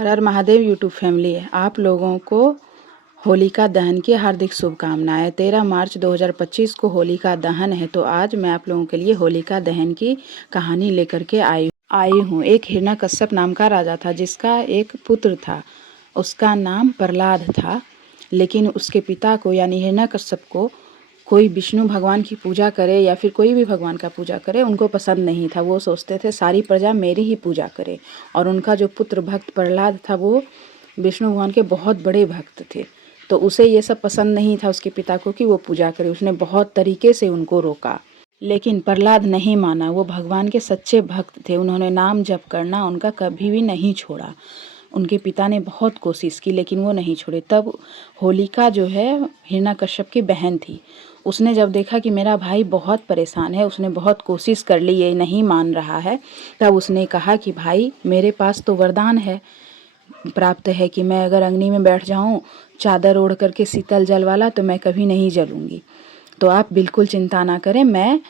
हर हर Mahadev YouTube family, आप लोगों को होलिका दहन की हार्दिक शुभकामनाएं। 13 मार्च 2025 को होलिका दहन है, तो आज मैं आप लोगों के लिए होलिका दहन की कहानी लेकर के आई हूँ। एक हिरण्यकश्यप नाम का राजा था, जिसका एक पुत्र था। उसका नाम प्रहलाद था, लेकिन उसके पिता को यानी हिरण्यकश्यप को कोई विष्णु भगवान की पूजा करे या फिर कोई भी भगवान का पूजा करे उनको पसंद नहीं था। वो सोचते थे सारी प्रजा मेरी ही पूजा करे। और उनका जो पुत्र भक्त प्रहलाद था, वो विष्णु भगवान के बहुत बड़े भक्त थे, तो उसे ये सब पसंद नहीं था उसके पिता को कि वो पूजा करे। उसने बहुत तरीके से उनको रोका, लेकिन प्रहलाद नहीं माना। वो भगवान के सच्चे भक्त थे, उन्होंने नाम जप करना उनका कभी भी नहीं छोड़ा। उनके पिता ने बहुत कोशिश की, लेकिन वो नहीं छोड़े। तब होलिका जो है हिरण्यकश्यप की बहन थी। उसने जब देखा कि मेरा भाई बहुत परेशान है, उसने बहुत कोशिश कर ली, ये नहीं मान रहा है, तब उसने कहा कि भाई मेरे पास तो वरदान है, प्राप्त है कि मैं अगर अग्नि में बैठ जाऊं चादर ओढ़ करके शीतल जल वाला, तो मैं कभी नहीं जलूंगी। तो आप बिल्कुल चिंता ना करें, मैं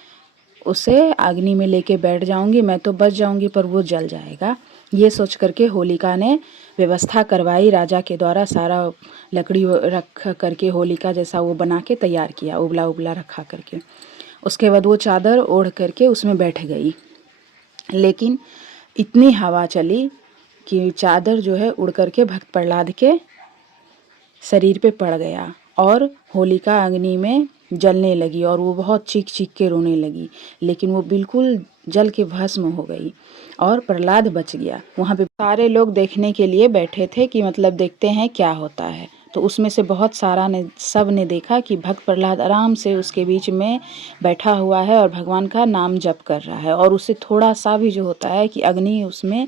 उसे अग्नि में लेके बैठ जाऊंगी, मैं तो बच जाऊंगी पर वो जल जाएगा। ये सोच करके होलिका ने व्यवस्था करवाई राजा के द्वारा। सारा लकड़ी रख करके होलिका जैसा वो बना के तैयार किया, उबला उबला रखा करके। उसके बाद वो चादर ओढ़ करके उसमें बैठ गई, लेकिन इतनी हवा चली कि चादर जो है उड़ करके भक्त प्रहलाद के शरीर पे पड़ गया और होलिका अग्नि में जलने लगी और वो बहुत चीख चीख के रोने लगी। लेकिन वो बिल्कुल जल के भस्म हो गई और प्रहलाद बच गया। वहाँ पे सारे लोग देखने के लिए बैठे थे कि मतलब देखते हैं क्या होता है। तो उसमें से बहुत सारा ने सब ने देखा कि भक्त प्रहलाद आराम से उसके बीच में बैठा हुआ है और भगवान का नाम जप कर रहा है। और उससे थोड़ा सा भी जो होता है कि अग्नि उसमें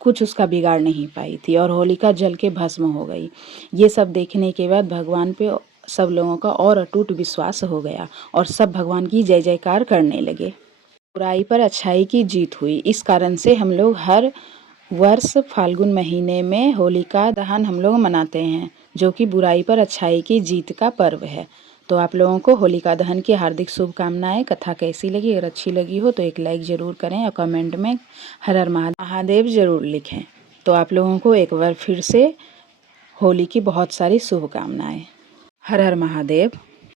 कुछ उसका बिगाड़ नहीं पाई थी और होलिका जल के भस्म हो गई। ये सब देखने के बाद भगवान पे सब लोगों का और अटूट विश्वास हो गया और सब भगवान की जय जयकार करने लगे। बुराई पर अच्छाई की जीत हुई। इस कारण से हम लोग हर वर्ष फाल्गुन महीने में होलिका दहन हम लोग मनाते हैं, जो कि बुराई पर अच्छाई की जीत का पर्व है। तो आप लोगों को होलिका दहन की हार्दिक शुभकामनाएं। कथा कैसी लगी? अगर अच्छी लगी हो तो एक लाइक ज़रूर करें और कमेंट में हर हर महादेव ज़रूर लिखें। तो आप लोगों को एक बार फिर से होली की बहुत सारी शुभकामनाएं। हर हर महादेव।